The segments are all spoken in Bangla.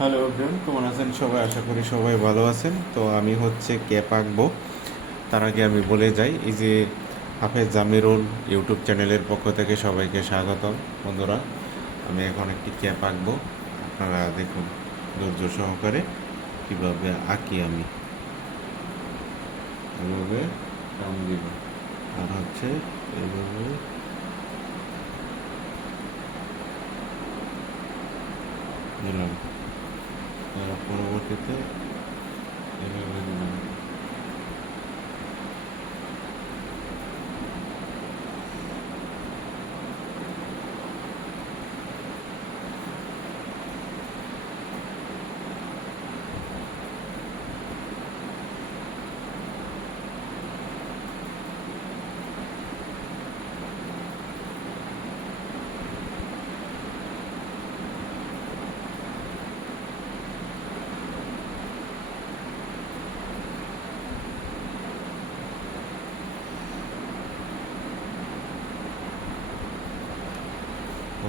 হ্যালো এভরিওয়ান, কেমন আছেন সবাই? আশা করি সবাই ভালো আছেন। তো আমি হচ্ছে ক্যাপ আঁকবো। তার আগে আমি বলে যাই, এই যে হাফেজ জামিরুল ইউটিউব চ্যানেলের পক্ষ থেকে সবাইকে স্বাগতম। বন্ধুরা, আমি এখন একটি ক্যাপ আঁকবো। আপনারা দেখুন ধৈর্য সহকারে কীভাবে আঁকি আমি। এভাবে টান দিব আর হচ্ছে এভাবে দিলাম, পরবর্তীতে এভাবে দিলাম।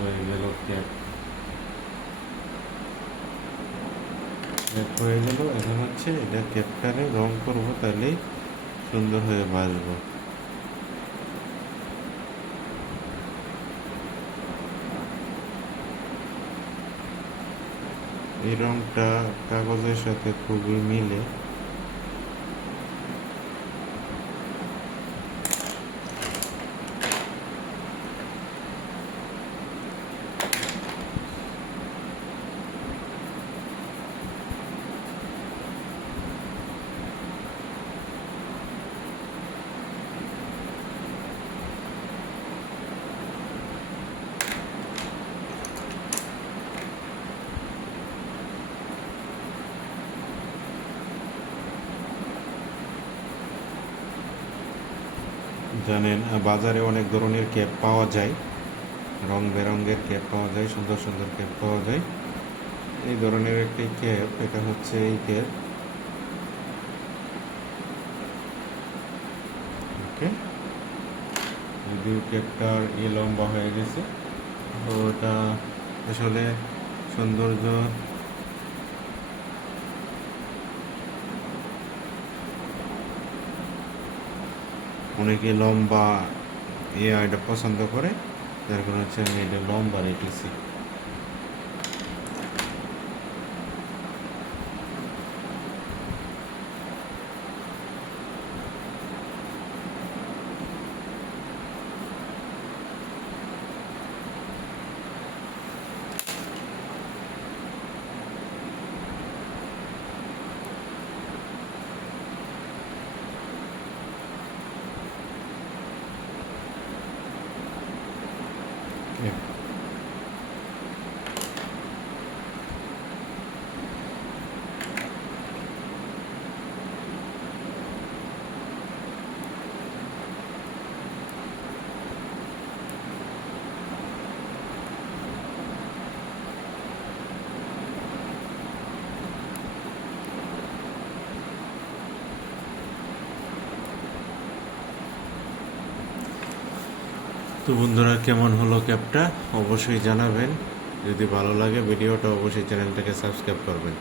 হয়ে গেল ক্যাপ। ক্যাপ হয়ে গেল। এখন হচ্ছে এটা ক্যাপটারে রং করবো, তাহলেই সুন্দর হয়ে বাসবো। এই রংটা কাগজের সাথে খুবই মিলে। জানেন, বাজারে অনেক ধরনের ক্যাপ পাওয়া যায়, রং বেরঙের ক্যাপ পাওয়া যায়, সুন্দর সুন্দর ক্যাপ পাওয়া যায়। এই ধরনের একটি ক্যাপ, এটা হচ্ছে এই ক্যাপ। ওকে, যদিও ক্যাপটার লম্বা হয়ে গেছে, তো এটা আসলে সৌন্দর্য অনেকে লম্বা এটা পছন্দ করে, যার কারণে হচ্ছে আমি এটা লম্বা রেখেছি। তো বন্ধুরা, কেমন হলো ক্যাপটা অবশ্যই জানাবেন। যদি ভালো লাগে ভিডিওটা, অবশ্যই চ্যানেলটাকে সাবস্ক্রাইব করবেন।